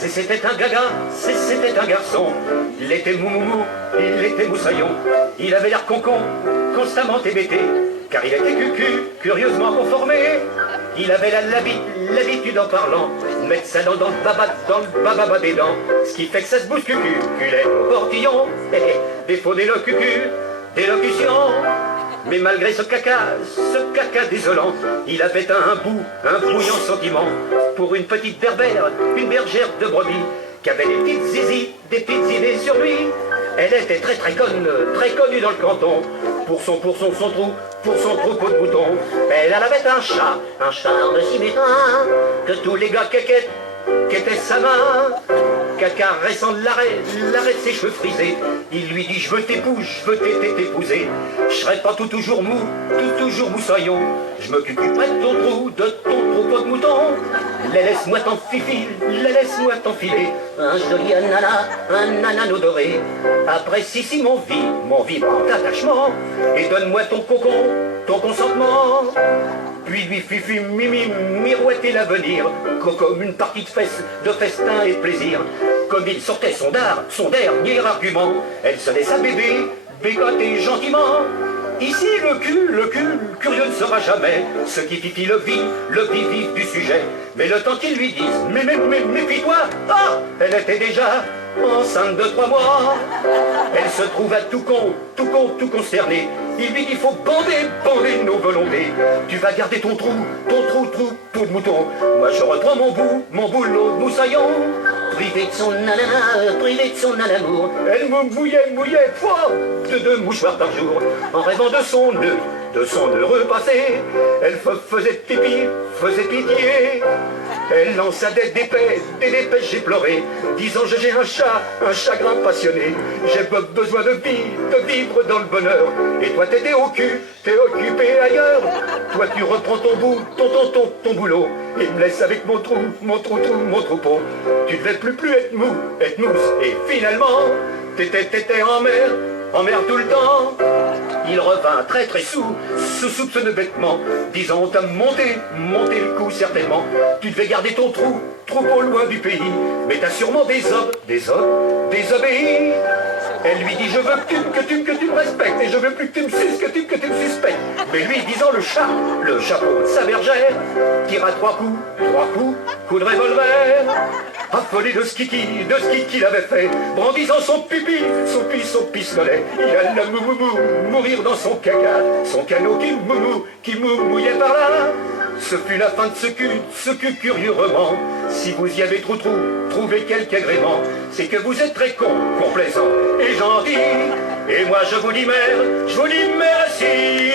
C'était un gaga, c'était un garçon. Il était mou, il était moussaillon. Il avait l'air concon, constamment hébété, car il était cucu, curieusement conformé. Il avait l'habitude en parlant de mettre sa dent dans le bababa des dents, ce qui fait que ça se bousculait au portillon. Défaut d'élocution. Mais malgré ce caca désolant, il avait un bouillant sentiment pour une petite berbère, une bergère de brebis, qui avait des petites zizi, des petites idées sur lui. Elle était très connue dans le canton, pour son troupeau de moutons. Elle avait un char de cimétain, que tous les gars qu'était sa main. Caressant l'arrêt de ses cheveux frisés, il lui dit: je veux t'épouser. Je serai pas toujours moussaillon. Je m'occuperai de ton troupeau de moutons. Laisse-moi t'enfiler un joli anneau doré. Après si mon vibrant attachement, et donne-moi ton cocon, ton consentement. Puis lui fifi mirouetter l'avenir, comme une partie de festin et plaisir. Comme il sortait son dernier argument, elle se laissa bégoter gentiment. Ici le curieux ne sera jamais ce qui fifi le vif du sujet. Mais le temps qu'il lui dise, mais méfie-toi, elle était déjà enceinte de 3 mois. Elle se trouva tout consterné. Il lui dit: faut bander nos volontés. Tu vas garder ton trou de mouton. Moi je reprends mon boulot de moussaillon. Privé de son amour, elle me mouillait fort de 2 mouchoirs par jour. En rêvant de son heureux passé, elle faisait pipi, faisait pitié. Elle lança des dépêches, j'ai pleuré, disant: j'ai un chagrin passionné. J'ai besoin de vivre dans le bonheur. Et toi t'es occupé ailleurs. Toi tu reprends ton boulot, et me laisse avec mon troupeau. Tu devais plus être mousse, et finalement t'étais en mer tout le temps. Il revint très soupçonneux bêtement, disant: on t'a monté le coup certainement. Tu devais garder ton troupeau loin du pays, mais t'as sûrement désobéi. Elle lui dit: je veux que tu me respectes, et je veux plus que tu me suces, que tu me suspectes. Mais lui, disant le chapeau de sa bergère, tira 3 coups de revolver. Affolé de ce qu'il avait fait, brandissant son pistolet, il alla mourir dans son caca, son canot qui mouillait par là. Ce fut la fin de ce curieux roman. Si vous y avez trouvé quelque agrément, c'est que vous êtes très complaisant et gentil. Et moi je vous dis merci.